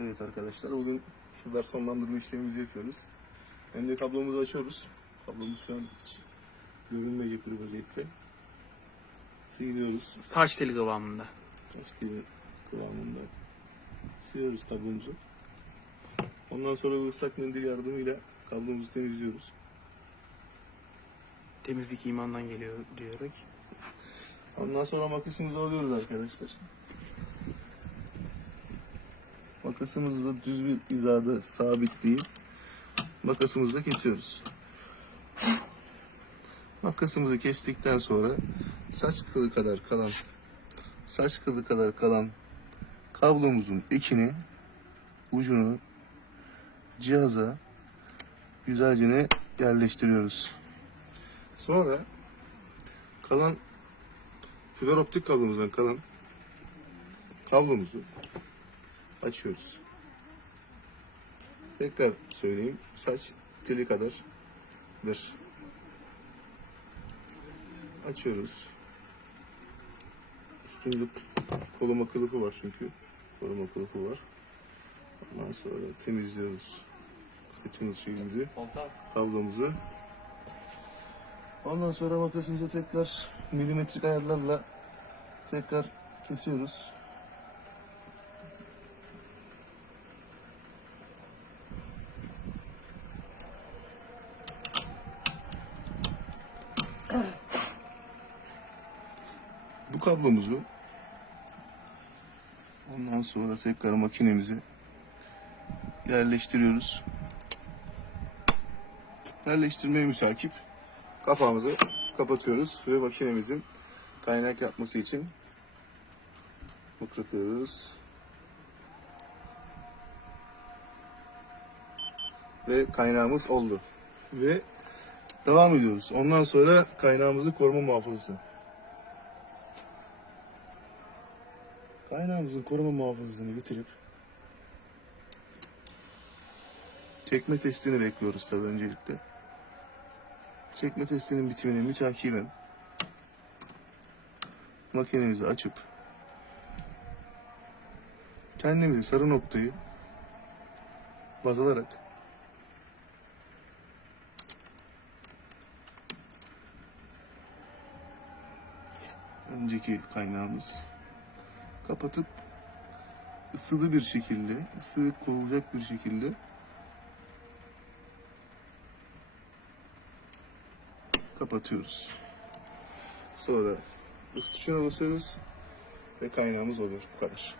Evet arkadaşlar bugün fiber sonlandırma işlemimizi yapıyoruz. Önce kablomuzu açıyoruz. Kablomuz şu an hiç görünmeyecek bir vaziyette. Sıyırıyoruz. Saç teli kıvamında. Taş gibi kıvamında. Sıyıyoruz kablomuzu. Ondan sonra ıslak mendil yardımıyla kablomuzu temizliyoruz. Temizlik imandan geliyor diyerek. Ondan sonra makasımızı alıyoruz arkadaşlar. Makasımızı da düz bir hizada sabitleyip makasımızla kesiyoruz. Makasımızı kestikten sonra saç kılı kadar kalan saç kılı kadar kalan kablomuzun ikini ucunu cihaza güzelce yerleştiriyoruz. Sonra kalan fiber optik kablomuzdan kalan kablomuzu açıyoruz. Tekrar söyleyeyim. Saç teli kadardır. Açıyoruz. Üstünde koluma kılıfı var çünkü. Koruma kılıfı var. Ondan sonra temizliyoruz saçımız şeyimizi, kablomuzu. Ondan sonra makasımızı tekrar milimetrik ayarlarla tekrar kesiyoruz. Bu kablomuzu ondan sonra tekrar makinemizi yerleştiriyoruz. Yerleştirmeye müsakip kapağımızı kapatıyoruz ve makinemizin kaynak yapması için bırakıyoruz. Ve kaynağımız oldu. Ve devam ediyoruz. Ondan sonra kaynağımızı koruma muhafazası. Kaynağımızın koruma muhafazasını getirip çekme testini bekliyoruz tabii öncelikle. Çekme testinin bitimine mütakiben makinemizi açıp kendimizi sarı noktayı baz alarak önceki kaynağımız kapatıp ısılı bir şekilde, ısı kovulacak bir şekilde kapatıyoruz. Sonra ısı tuşuna basıyoruz ve kaynağımız oluyor. Bu kadar.